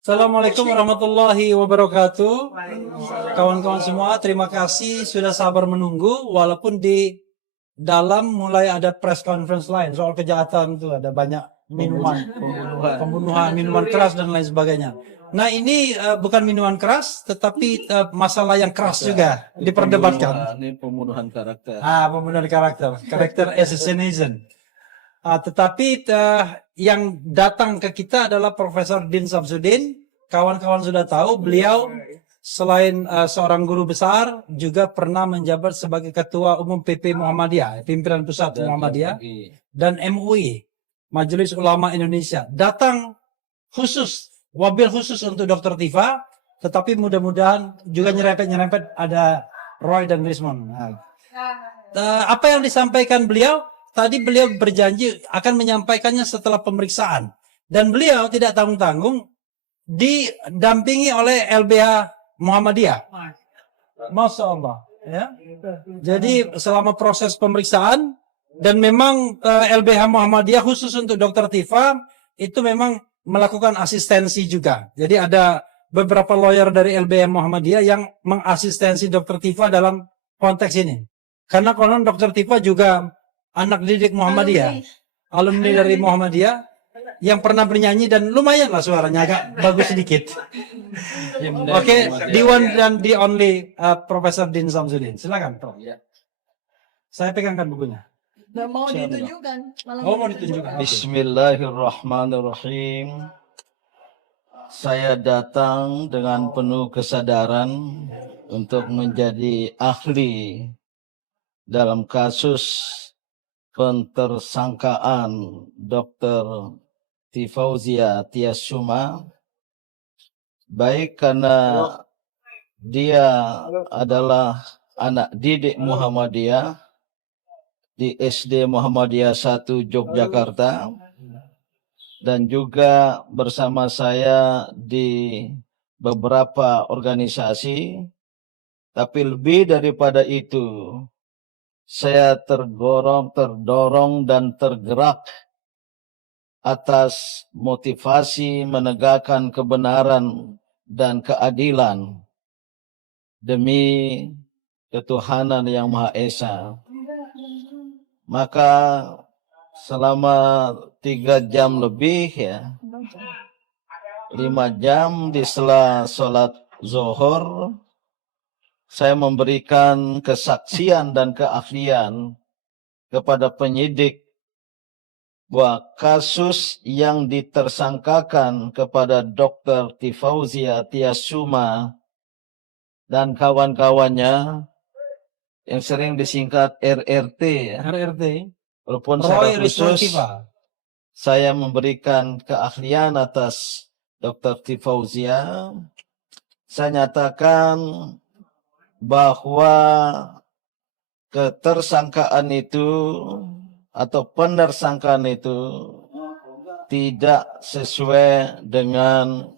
Assalamualaikum warahmatullahi wabarakatuh. Kawan-kawan semua, terima kasih sudah sabar menunggu. Walaupun di dalam mulai ada press conference lain soal kejahatan itu ada banyak pembunuhan, minuman keras dan lain sebagainya. Nah ini bukan minuman keras, tetapi masalah yang keras juga diperdebatkan. Ini pembunuhan karakter. Pembunuhan karakter assassination. Tetapi yang datang ke kita adalah Profesor Din Samsudin. Kawan-kawan sudah tahu beliau selain seorang guru besar juga pernah menjabat sebagai Ketua Umum PP Muhammadiyah, pimpinan pusat Muhammadiyah dan MUI, Majelis Ulama Indonesia. Datang khusus, wabil khusus untuk Dr. Tifa, tetapi mudah-mudahan juga nyerempet-nyerempet ada Roy dan Rismond. Apa yang disampaikan beliau? Tadi beliau berjanji akan menyampaikannya setelah pemeriksaan. Dan beliau tidak tanggung-tanggung didampingi oleh LBH Muhammadiyah. Masya Allah. Ya. Jadi selama proses pemeriksaan, dan memang LBH Muhammadiyah khusus untuk Dr. Tifa, itu memang melakukan asistensi juga. Jadi ada beberapa lawyer dari LBH Muhammadiyah yang mengasistensi Dr. Tifa dalam konteks ini. Karena konon Dr. Tifa juga anak didik Muhammadiyah, alumni dari Muhammadiyah yang pernah bernyanyi dan lumayan lah suaranya agak bagus sedikit. Oke, the one dan the only Profesor Din Samsudin. Silakan, Prof. Saya pegangkan bukunya. Mau ditunjukkan. Mau ditunjukkan. Bismillahirrahmanirrahim. Saya datang dengan penuh kesadaran untuk menjadi ahli dalam kasus pentersangkaan Dr. Tifauzia Tiasuma, baik karena dia adalah anak didik Muhammadiyah di SD Muhammadiyah 1 Yogyakarta, dan juga bersama saya di beberapa organisasi, tapi lebih daripada itu, saya terdorong dan tergerak atas motivasi menegakkan kebenaran dan keadilan demi ketuhanan yang Maha Esa. Maka selama 3 jam lebih 5 jam di sela sholat zuhur, saya memberikan kesaksian dan keahlian kepada penyidik bahwa kasus yang ditersangkakan kepada Dr. Tifauzia Tiasuma dan kawan-kawannya yang sering disingkat RRT, walaupun secara khusus saya memberikan keahlian atas Dr. Tifauzia, saya nyatakan bahwa ketersangkaan itu atau penersangkaan itu tidak sesuai dengan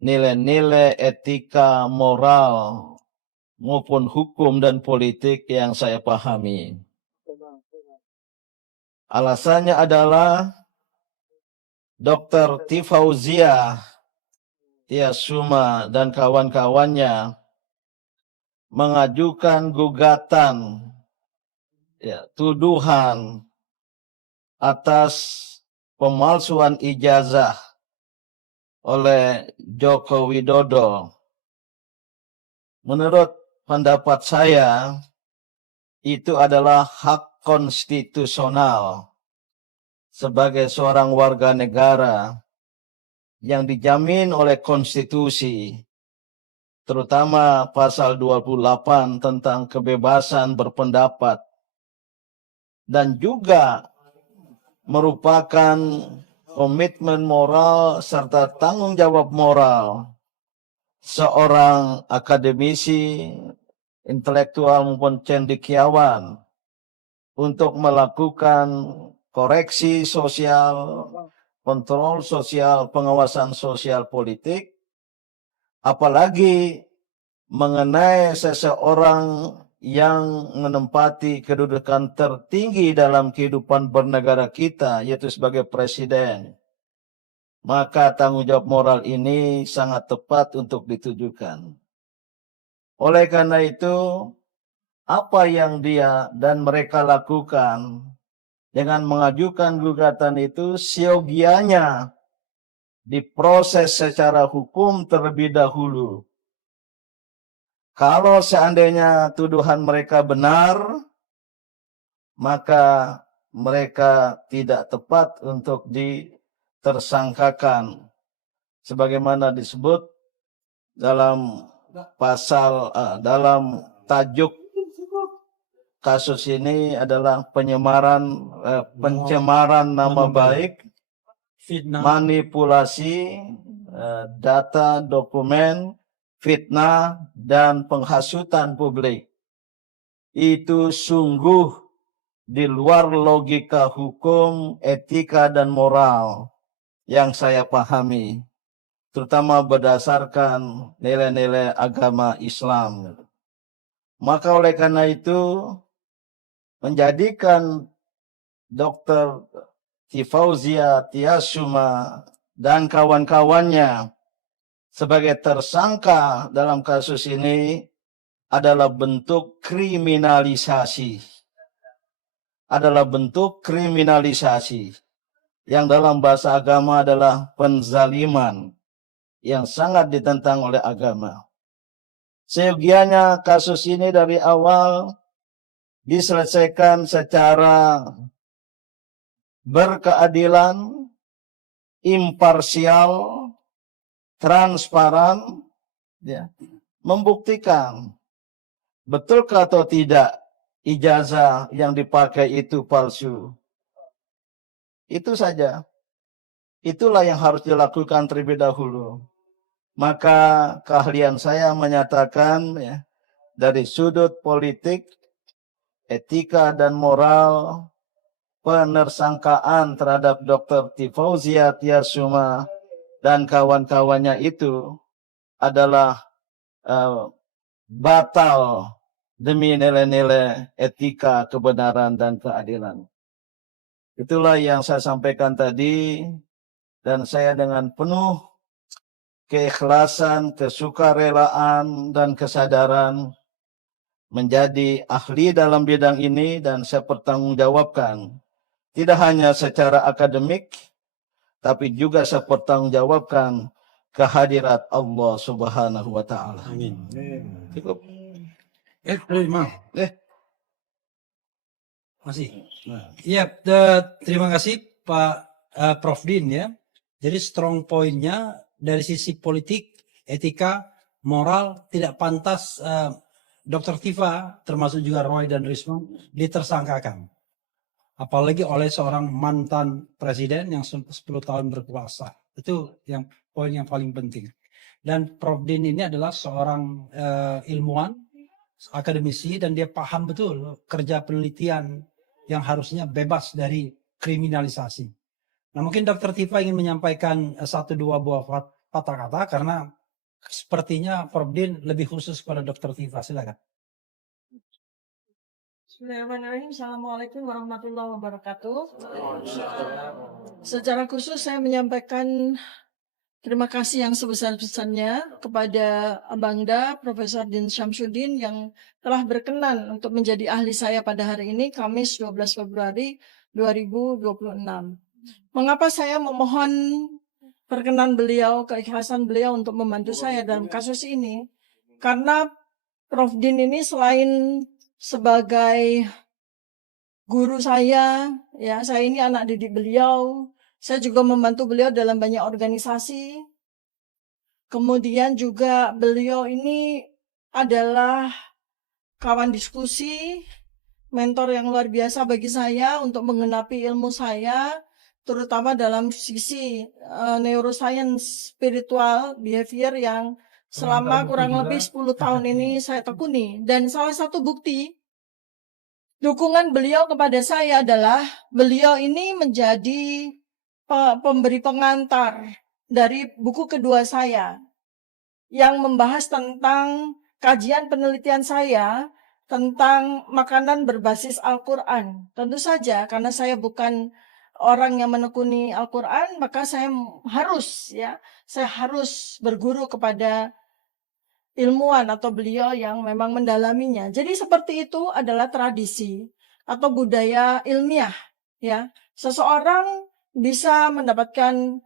nilai-nilai etika, moral, maupun hukum dan politik yang saya pahami. Alasannya adalah Dr. Tifauzia Tiasuma dan kawan-kawannya mengajukan gugatan tuduhan atas pemalsuan ijazah oleh Joko Widodo. Menurut pendapat saya, itu adalah hak konstitusional sebagai seorang warga negara yang dijamin oleh konstitusi, terutama pasal 28 tentang kebebasan berpendapat, dan juga merupakan komitmen moral serta tanggung jawab moral seorang akademisi, intelektual maupun cendekiawan untuk melakukan koreksi sosial, kontrol sosial, pengawasan sosial politik, apalagi mengenai seseorang yang menempati kedudukan tertinggi dalam kehidupan bernegara kita, yaitu sebagai presiden. maka tanggung jawab moral ini sangat tepat untuk ditujukan. Oleh karena itu, apa yang dia dan mereka lakukan dengan mengajukan gugatan itu siogianya diproses secara hukum terlebih dahulu. Kalau seandainya tuduhan mereka benar, maka mereka tidak tepat untuk ditersangkakan. Sebagaimana disebut dalam dalam tajuk kasus ini adalah pencemaran nama baik, Fitnah. manipulasi data, dokumen, fitnah, dan penghasutan publik. Itu sungguh di luar logika hukum, etika, dan moral yang saya pahami, terutama berdasarkan nilai-nilai agama Islam. Maka oleh karena itu, menjadikan Dr. Tifauzia Tiasuma dan kawan-kawannya sebagai tersangka dalam kasus ini adalah bentuk kriminalisasi. Adalah bentuk kriminalisasi yang dalam bahasa agama adalah penzaliman yang sangat ditentang oleh agama. Seyogianya kasus ini dari awal diselesaikan secara berkeadilan, imparsial, transparan, ya, membuktikan betulkah atau tidak ijazah yang dipakai itu palsu. Itu saja. Itulah yang harus dilakukan terlebih dahulu. Maka keahlian saya menyatakan ya, dari sudut politik, etika dan moral, penersangkaan terhadap Dr. Tifauzia Tiasuma dan kawan-kawannya itu adalah batal demi nilai-nilai etika, kebenaran, dan keadilan. Itulah yang saya sampaikan tadi, dan saya dengan penuh keikhlasan, kesukarelaan, dan kesadaran menjadi ahli dalam bidang ini, dan saya pertanggungjawabkan tidak hanya secara akademik, tapi juga saya pertanggungjawabkan kehadirat Allah Subhanahu wa Ta'ala. Amin. Cukup. Terima. Masih. Iya, terima kasih Pak Prof Din ya. Jadi strong point-nya dari sisi politik, etika, moral tidak pantas Dr. Tifa termasuk juga Roy dan Risma ditersangkakan. Apalagi oleh seorang mantan presiden yang 10 tahun berkuasa. Itu yang poin yang paling penting. Dan Prof Din ini adalah seorang ilmuwan, akademisi, dan dia paham betul kerja penelitian yang harusnya bebas dari kriminalisasi. Nah, mungkin Dr. Tifa ingin menyampaikan 1-2 buah patah kata karena sepertinya Prof Din lebih khusus pada Dr. Tifa. Silakan. Bismillahirrahmanirrahim. Assalamualaikum warahmatullahi wabarakatuh. Secara khusus saya menyampaikan terima kasih yang sebesar-besarnya kepada Abangda Profesor Din Syamsuddin yang telah berkenan untuk menjadi ahli saya pada hari ini, Kamis 12 Februari 2026. Mengapa saya memohon perkenan beliau, keikhlasan beliau untuk membantu saya dalam kasus ini? Karena Prof Din ini selain sebagai guru saya, ya saya ini anak didik beliau, saya juga membantu beliau dalam banyak organisasi. Kemudian juga beliau ini adalah kawan diskusi, mentor yang luar biasa bagi saya untuk menggenapi ilmu saya, terutama dalam sisi neuroscience, spiritual, behavior yang selama kurang lebih 10 tahun ini saya tekuni. Dan salah satu bukti dukungan beliau kepada saya adalah beliau ini menjadi pemberi pengantar dari buku kedua saya yang membahas tentang kajian penelitian saya tentang makanan berbasis Al-Quran. Tentu saja karena saya bukan orang yang menekuni Al-Quran, maka saya harus berguru kepada ilmuwan atau beliau yang memang mendalaminya. Jadi seperti itu adalah tradisi atau budaya ilmiah, ya. Seseorang bisa memberikan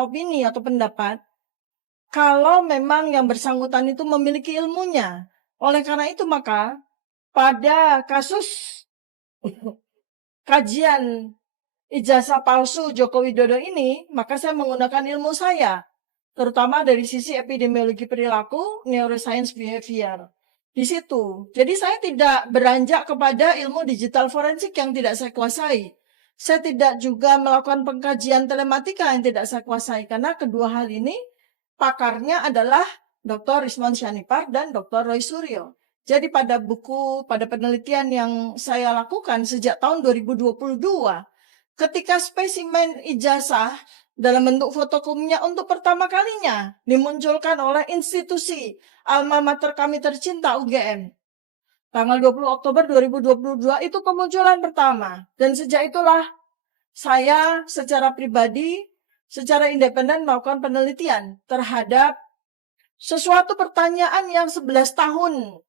opini atau pendapat kalau memang yang bersangkutan itu memiliki ilmunya. Oleh karena itu maka pada kasus kajian ijazah palsu Joko Widodo ini, maka saya menggunakan ilmu saya, terutama dari sisi epidemiologi perilaku, neuroscience behavior. Di situ. Jadi saya tidak beranjak kepada ilmu digital forensik yang tidak saya kuasai. Saya tidak juga melakukan pengkajian telematika yang tidak saya kuasai, karena kedua hal ini pakarnya adalah Dr. Rismon Syanipar dan Dr. Roy Suryo. Jadi pada penelitian yang saya lakukan sejak tahun 2022, ketika spesimen ijazah dalam bentuk fotokopinya untuk pertama kalinya dimunculkan oleh institusi alma mater kami tercinta UGM. Tanggal 20 Oktober 2022 itu kemunculan pertama. Dan sejak itulah saya secara pribadi, secara independen melakukan penelitian terhadap sesuatu pertanyaan yang 11 tahun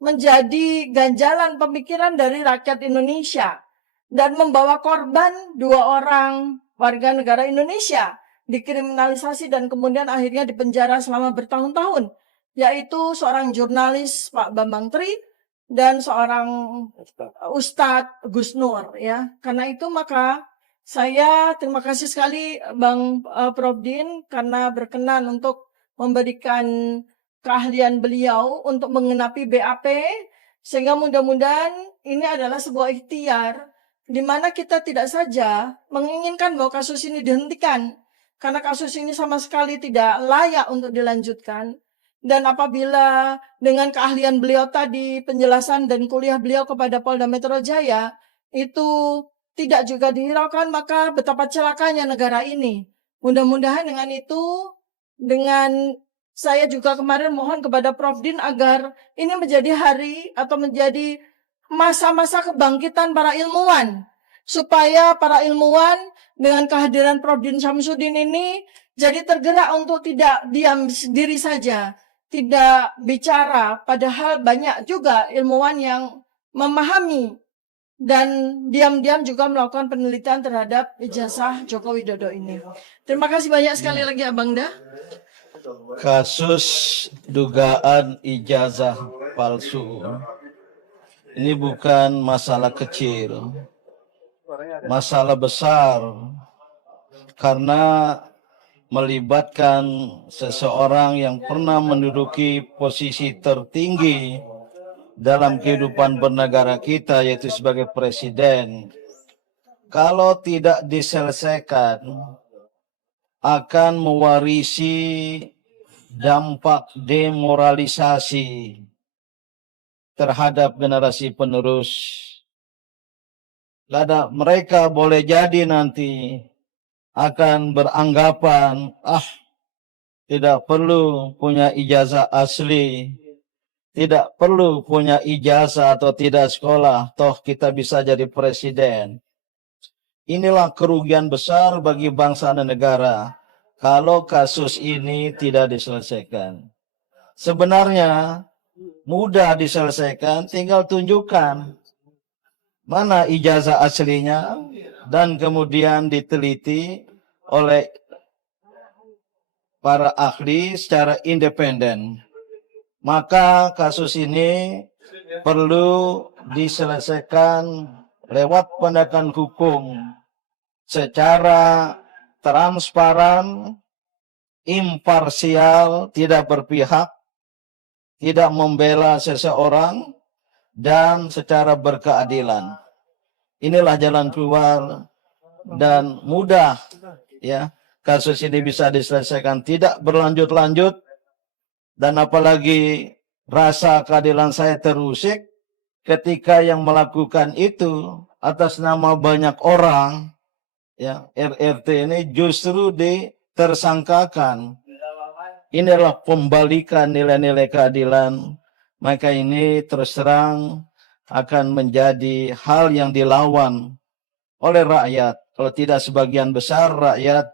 menjadi ganjalan pemikiran dari rakyat Indonesia dan membawa korban 2 orang warga negara Indonesia dikriminalisasi dan kemudian akhirnya dipenjara selama bertahun-tahun, yaitu seorang jurnalis Pak Bambang Tri dan seorang Ustadz Gus Nur, ya. Karena itu maka saya terima kasih sekali Bang Prof Din karena berkenan untuk memberikan keahlian beliau untuk menggenapi BAP, sehingga mudah-mudahan ini adalah sebuah ikhtiar di mana kita tidak saja menginginkan bahwa kasus ini dihentikan, karena kasus ini sama sekali tidak layak untuk dilanjutkan. Dan apabila dengan keahlian beliau tadi, penjelasan dan kuliah beliau kepada Polda Metro Jaya, itu tidak juga dihiraukan, maka betapa celakanya negara ini. Mudah-mudahan dengan itu, dengan saya juga kemarin mohon kepada Prof Din agar ini menjadi hari atau menjadi masa-masa kebangkitan para ilmuwan, supaya para ilmuwan dengan kehadiran Prof Din Syamsuddin ini jadi tergerak untuk tidak diam sendiri saja, tidak bicara, padahal banyak juga ilmuwan yang memahami dan diam-diam juga melakukan penelitian terhadap ijazah Joko Widodo ini. Terima kasih banyak sekali lagi Abangda. Kasus dugaan ijazah palsu ini bukan masalah kecil, masalah besar, karena melibatkan seseorang yang pernah menduduki posisi tertinggi dalam kehidupan bernegara kita, yaitu sebagai presiden. Kalau tidak diselesaikan, akan mewarisi dampak demoralisasi terhadap generasi penerus. Mereka boleh jadi nanti akan beranggapan, tidak perlu punya ijazah asli, tidak perlu punya ijazah atau tidak sekolah, toh kita bisa jadi presiden. Inilah kerugian besar bagi bangsa dan negara kalau kasus ini tidak diselesaikan. Sebenarnya mudah diselesaikan, tinggal tunjukkan mana ijazah aslinya dan kemudian diteliti oleh para ahli secara independen. Maka kasus ini perlu diselesaikan lewat penegakan hukum secara transparan, imparsial, tidak berpihak, tidak membela seseorang, dan secara berkeadilan. Inilah jalan keluar dan mudah, ya, kasus ini bisa diselesaikan, tidak berlanjut-lanjut, dan apalagi rasa keadilan saya terusik ketika yang melakukan itu atas nama banyak orang, ya, RRT ini justru ditersangkakan. Inilah pembalikan nilai-nilai keadilan. Maka ini terus terang akan menjadi hal yang dilawan oleh rakyat. Kalau tidak sebagian besar rakyat,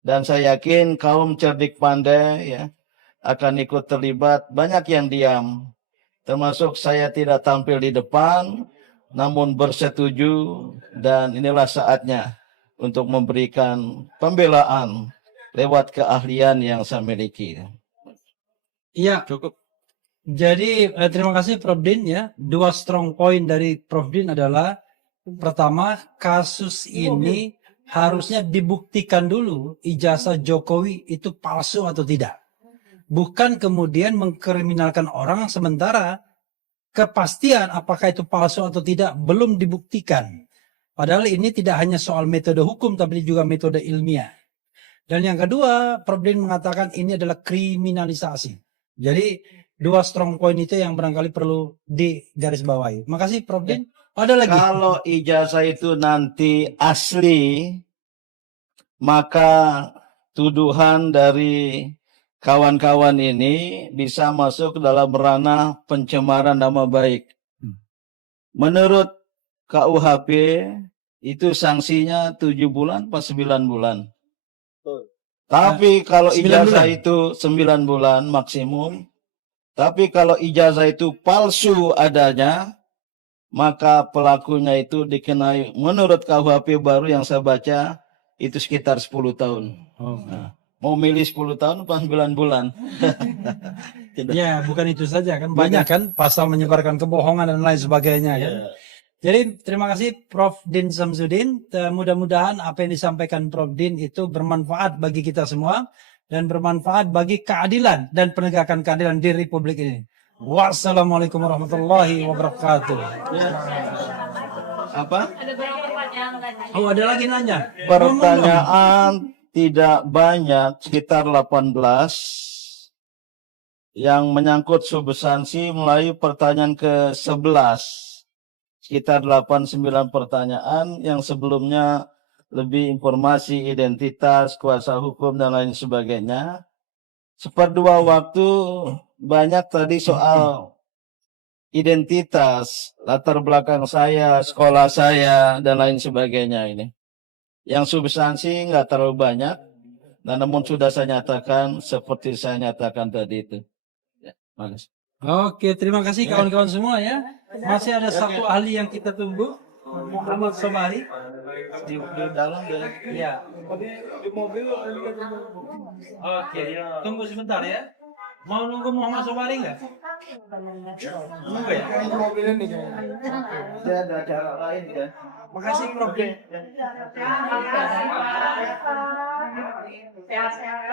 dan saya yakin kaum cerdik pandai ya akan ikut terlibat. Banyak yang diam, termasuk saya tidak tampil di depan, namun bersetuju, dan inilah saatnya untuk memberikan pembelaan lewat keahlian yang saya miliki. Iya. Cukup. Jadi terima kasih Prof. Din ya. Dua strong point dari Prof. Din adalah pertama, kasus ini harusnya dibuktikan dulu ijazah Jokowi itu palsu atau tidak. Bukan kemudian mengkriminalkan orang sementara kepastian apakah itu palsu atau tidak belum dibuktikan. Padahal ini tidak hanya soal metode hukum tapi juga metode ilmiah. Dan yang kedua, Prof. Din mengatakan ini adalah kriminalisasi. Jadi dua strong point itu yang barangkali perlu digarisbawahi. Makasih Prof. Din. Ada lagi? Kalau ijazah itu nanti asli, maka tuduhan dari kawan-kawan ini bisa masuk ke dalam ranah pencemaran nama baik. Menurut KUHP itu sanksinya 7 bulan pas 9 bulan. Tapi kalau 9 ijazah bulan. itu 9 bulan maksimum. Tapi kalau ijazah itu palsu adanya, maka pelakunya itu dikenai menurut KUHP baru yang saya baca itu sekitar 10 tahun. Nah, mau milih 10 tahun apa 9 bulan? Tidak. Ya, bukan itu saja kan. Banyak kan pasal menyebarkan kebohongan dan lain sebagainya kan. Jadi terima kasih Prof. Din Samsudin. Mudah-mudahan apa yang disampaikan Prof. Din itu bermanfaat bagi kita semua dan bermanfaat bagi keadilan dan penegakan keadilan di Republik ini. Wassalamualaikum warahmatullahi wabarakatuh. Apa? Oh, ada lagi nanya? Pertanyaan tidak banyak, sekitar 18 yang menyangkut substansi mulai pertanyaan ke-11. Sekitar 8-9 pertanyaan yang sebelumnya lebih informasi identitas, kuasa hukum dan lain sebagainya. Seperdua waktu banyak tadi soal identitas, latar belakang saya, sekolah saya dan lain sebagainya ini. Yang substansi nggak terlalu banyak, nah, namun sudah saya nyatakan seperti saya nyatakan tadi itu. Ya, makasih. Oke, terima kasih kawan-kawan semua ya. Masih ada satu ahli yang kita tunggu, Muhammad Sobari. Di dalam deh. Ya. Oke, tunggu sebentar ya. Mau nunggu Muhammad Sobari nggak? Nunggu ya? Saya ada acara lain kan. Makasih Prof. Din. Sehat-sehat.